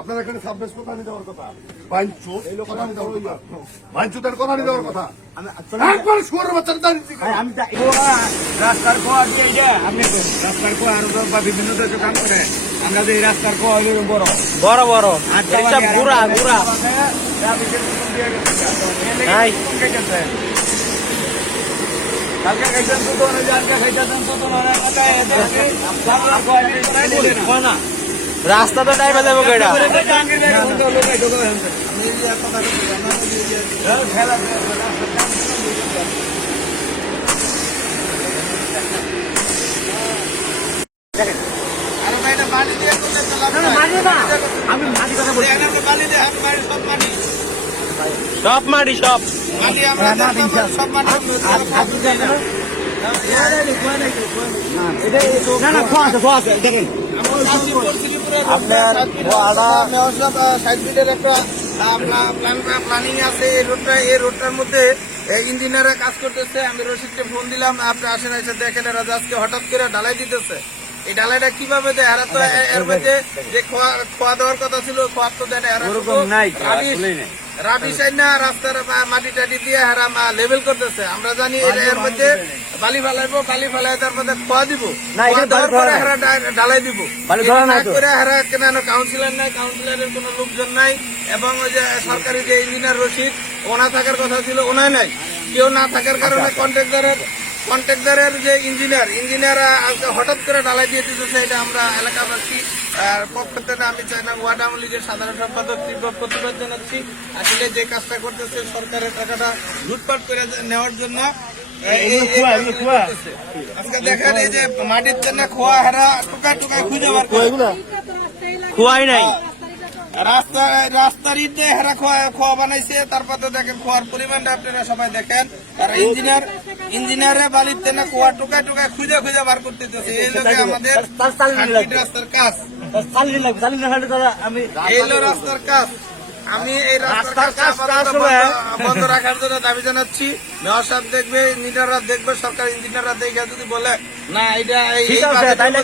আপনার এখানে সাববেস কথা নিয়ে দেওয়ার কথা, বাইনচুতের কথা নিয়ে দেওয়ার কথা। একবার শুয়ারের বাচ্চার রাস্তার খোয়া দিয়ে আপনি রাস্তার খোয়া আরো বা বিভিন্ন দেশে কাম করে আমরা যে রাস্তার খোয়া বড় বড় বড় সব গুড়া গুড়া কালকে খাইছেন তো আজকে খাইতেছেন তো না রাস্তা তো টাইমে যাবো কেটা সব মাটি সব দেখেন আপনার সাইড ফিটের একটা প্ল্যানিং আছে। এই রোডটার মধ্যে ইঞ্জিনিয়াররা কাজ করতেছে। আমি রশিদকে ফোন দিলাম, আপনি আসেন এসে দেখেন এরা আজকে হঠাৎ করে ঢালাই দিতেছে। এই ঢালাইটা কিভাবে দেয়? এরা তো এর মধ্যে যে খোয়া দেওয়ার কথা ছিল খোয়া তো দেয় না। রাবিশ না রাস্তার মাটি টাটি দিয়ে হারা লেভেল করতেছে। আমরা জানি এর মধ্যে বালি ফালাইবো, বালি ফালাই তার মধ্যে খোয়া দিব, ঢালাই দিব। কাউন্সিলর নাই, কাউন্সিলরের কোন লোকজন নাই, এবং ওই যে সরকারি যে ইঞ্জিনিয়ার রশিদ ওনা থাকার কথা ছিল ওনাই নাই। কেউ না থাকার কারণে কন্ট্রাক্টরের যে ইঞ্জিনিয়ার হঠাৎ করে ঢালাই দিয়ে দিতেছে। এটা আমরা এলাকাবাসী পক্ষ থেকে আমি চাই না ওয়ার্ড আওয়ামী লীগের সাধারণ সম্পাদক তীব্র প্রতিবাদ জানাচ্ছি। আসলে যে কাজটা করতেছে সরকারের টাকাটা লুটপাট করে নেওয়ার জন্য। আজকে দেখেন এই যে মাটির জন্য খোয়া হারা টুকায় টুকায় খুঁজে বার করে খোয়াই নাই রাস্তার ইটে হেরা খোয়া বানাইছে। তারপর তো দেখেন খোয়ার পরিমাণটা আপনারা সবাই দেখেন। আর ইঞ্জিনিয়ারে বালির তেনা খোয়া টুকায় টুকায় খুঁজে খুঁজে বার করতেছে। এই লোকে আমাদের রাস্তার কাজ, এই হলো রাস্তার কাজ। আমি এই রাস্তার কাজ বন্ধ রাখার জন্য দাবি জানাচ্ছি। মেয়র সাহেব দেখবে, ইঞ্জিনিয়াররা দেখবে, সরকার ইঞ্জিনিয়াররা দেখে যদি বলে না এটা তাহলে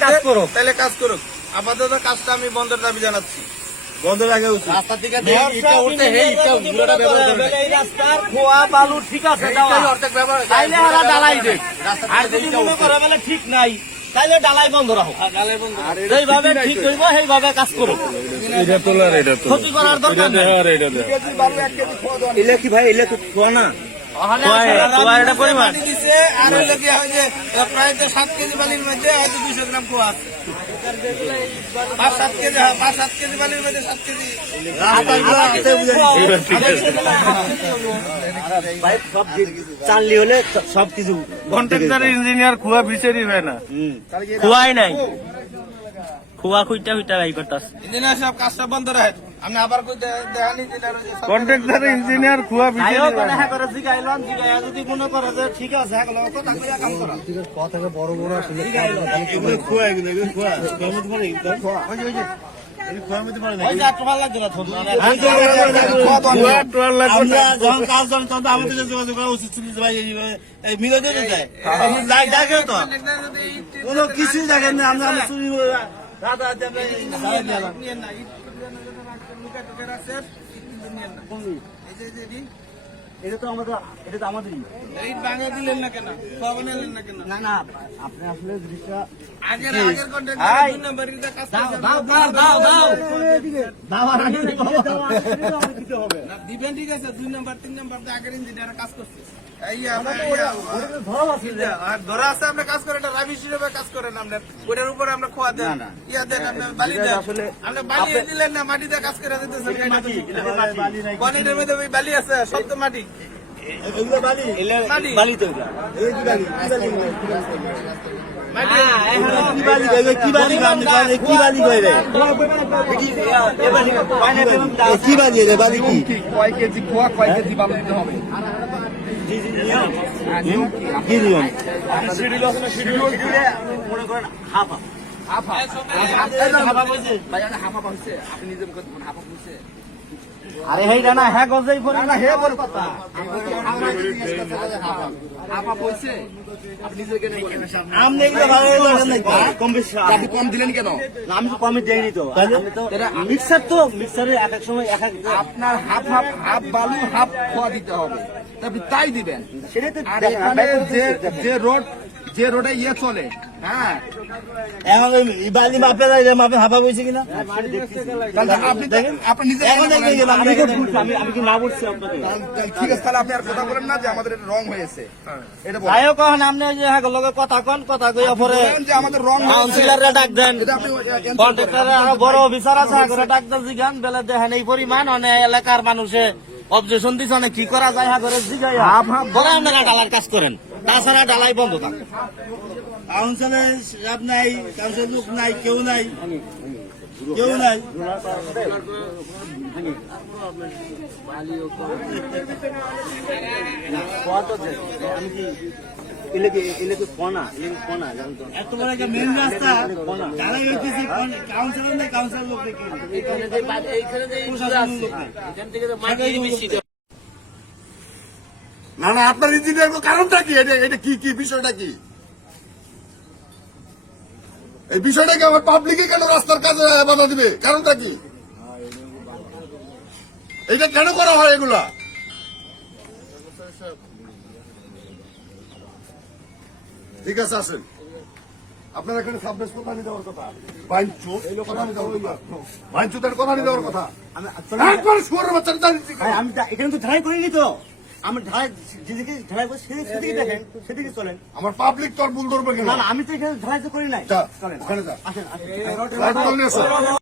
কাজ করুক। আপাতত কাজটা আমি বন্ধের দাবি জানাচ্ছি। বন্ধ লাগে রাস্তা থেকে রাস্তার খোয়া বালু ঠিক আছে ঠিক নাই, তাইলে ডালাই বন্ধ রাখো। এইভাবে ঠিক হইব, সেইভাবে কাজ করো। ক্ষতি করার দরকার এলে কি ভাই, এলে তো খোয়া না পরিমাণ দিচ্ছে। আর হইলে কি হয় যে প্রায় 7 কেজি বালির মধ্যে হয়তো 200 গ্রাম খোয়া আছে। 5-7 কেজি বালির মধ্যে 7 কেজি চাললি হলে সবকিছু। কন্ট্রাক্টর ইঞ্জিনিয়ার খোয়া বিচারি হয় না, খোয়াই নাই, খোয়া খুঁজটা খুঁজটা বাই করতাস। ইঞ্জিনিয়ার সব কাজটা বন্ধ রাখেন। আমি আবার কন্ট্রাক্টর ইঞ্জিনিয়ার খোয়া বিচারি যদি মনে করে যে ঠিক আছে কাম করা কথা বড় বড় খোয়া কিছুই দেখেন না। আমরা চুরি এটা তো আমাদের, এটা তো আমাদেরই। দিলেন না কেন? না না, আপনি আসলে জিনিসটা আগের দিবেন, ঠিক আছে। 2 নম্বর 3 নম্বর আগের ইঞ্জিনিয়ার কাজ করছে, ধরা আছে। আপনি কাজ করেন, রাবিশ হিসেবে কাজ করেন। আপনার ওটার উপরে আমরা খোয়া দেন, ইয়া দেন, আপনার বালি দেন। আপনি বালি দিলেন না, মাটি দিয়ে কাজ করে দিতেছেন। পানির মধ্যে বালি আছে, সব তো মাটি। কয় কেজি খোয়া, কয় কেজি বালু দিতে হবে? মনে করেন হাফ আরে হেইটা না হ্যাঁ গজেই পড়ে না হে বড় কথা আমনে এগুলো ভালো লাগে না কম বেশি আপনি কম দিলেন কেন? না, আমি তো কমই দেইনি তো আমি তো মিক্সারে এক এক সময় এক এক আপনার হাফ বালু হাফ খোয়া দিতে হবে, আপনি তাই দিবেন। সেটাই তো আর এখানে যে রোডে ইয়ে চলে, হ্যাঁ, এখন ওই বালি মাপে যায় মাপে হাফা হয়েছে কিনা তাহলে আপনি নিজে এখন দেখবেন আমি তো বলছি, আমি কি না বলছি আপনাকে ঠিক আছে, তাহলে আপনি আর কথা বলেন না যে আমাদের রং হয়েছে, এটা বলেন। যাই হোক এখন আপনি ওই যে হ্যাঁ লগে কথা কন কথা কইয়া পরে বলেন যে আমাদের রং হয়েছে, কাউন্সিলরে ডাক দেন এটা আপনি কন্ট্রাক্টরে আরো বড় অফিসার আছে করে ডাক দেন জিগান বেলে দেখেন এই পরিমাণ অনেক এলাকার মানুষে অবজেকশন দিচ্ছে অনেক কি করা যায় হ্যাঁ করে জিগাই বলে আপনারা ডালার কাজ করেন, তাছাড়া ডালাই বন্ধ থাকে কাউন্সিলে সাহেব নাই কাউন্সিল লোক নাই কেউ নাই আমি কি এলাকে কোনা জানেন তো এত বড় একটা মেইন রাস্তা ঢালাই হইতেছে কাউন্সিলর নাই কাউন্সিলর লোক দেখি এইখানে যে এখান থেকে মাটি বেশি না আপনার ইঞ্জিনিয়ার কারণটা কি? এটা কি বিষয়টা কি? এই বিষয়টা কি আমার পাবলিকে কেন রাস্তার কাজে বাধা দিবে? কারণটা কি? এটা কেন করা হয় এগুলা? ঠিক আছে, আসেন। আপনার এখানে সাবলেস কথা নিয়ে দেওয়ার কথা, কথা নিয়ে দেওয়ার কথা, ভাইচুতের কথা নিয়ে দেওয়ার কথা। একবার শুয়োরের বাচ্চাটা দাঁড়িয়ে আমি এখানে তো ঢালাই করিনি তো, আমি ঢালাই যেদিকে ঢালাই করে সেদিকে দেখেন সেদিকে চলেন। আমার পাবলিক তোর ভুল ধরবে কিনা? না আমি তো এখানে ঢালাই তো করি নাই। যা, ওখানে যা। আসেন লাইট জ্বালিয়ে আসো।